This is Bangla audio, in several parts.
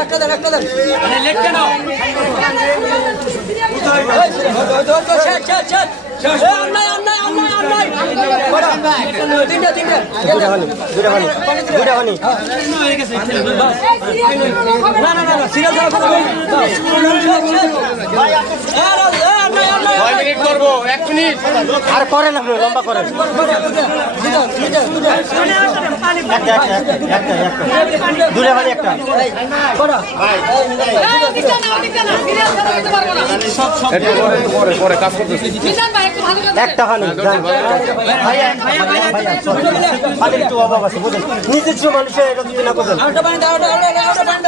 একটা দেন একটা দেন। না না না মিনিট এক মিনিট। আর করেন আপনি লম্বা করেন একটা। একটা একটা একটা একটা একটা নিজস্ব মানুষের না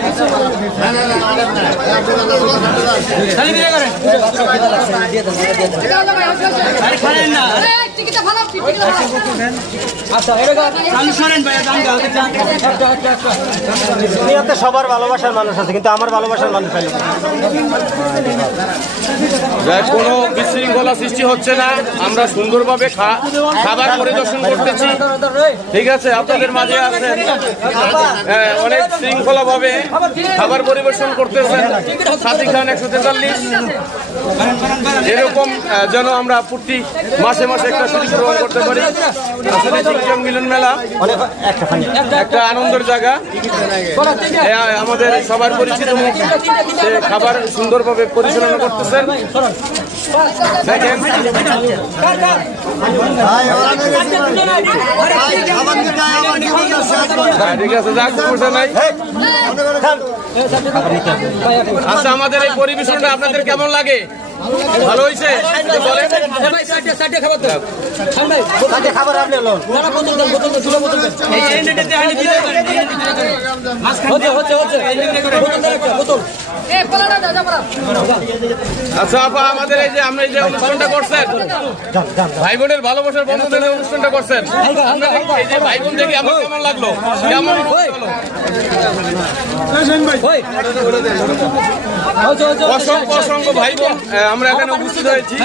দুনিয়াতে সবার ভালোবাসার মানুষ আছে কিন্তু আমার ভালোবাসার মানুষ হয় কোনো বিশৃঙ্খলা সৃষ্টি হচ্ছে না। আমরা সুন্দরভাবে খাবার পরিদর্শন করতেছি। ঠিক আছে আপনাদের মাঝে আছেন। হ্যাঁ, অনেক শৃঙ্খলা ভাবে খাবার পরিবেশন করতেছেন সাথী খান একশো তেতাল্লিশ। এরকম যেন আমরা প্রতি মাসে মাসে একটা সুযোগ গ্রহণ করতে পারি। আসলে শিক্ষক মিলন মেলা একটা আনন্দের জায়গা। আমাদের সবার পরিচিত মুখ খাবার সুন্দরভাবে পরিচালনা করতেছেন। দেখেন। আচ্ছা আমাদের এই পরিবেশনটা আপনাদের কেমন লাগে? ভালো হয়েছে হচ্ছে হচ্ছে হচ্ছে বোতল দেন একটা বোতল আচ্ছা আপা আমাদের এই যে আমরা এই যে অনুষ্ঠানটা করছেন ভাই বোনের ভালোবাসার বন্ধুদের অনুষ্ঠানটা করছেন এই যে ভাই বোন দেখে আমার কেমন লাগল কেমন অসংখ্য অসংখ্য ভাই বোন আমরা এখানে উপস্থিত হয়েছি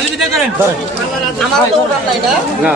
না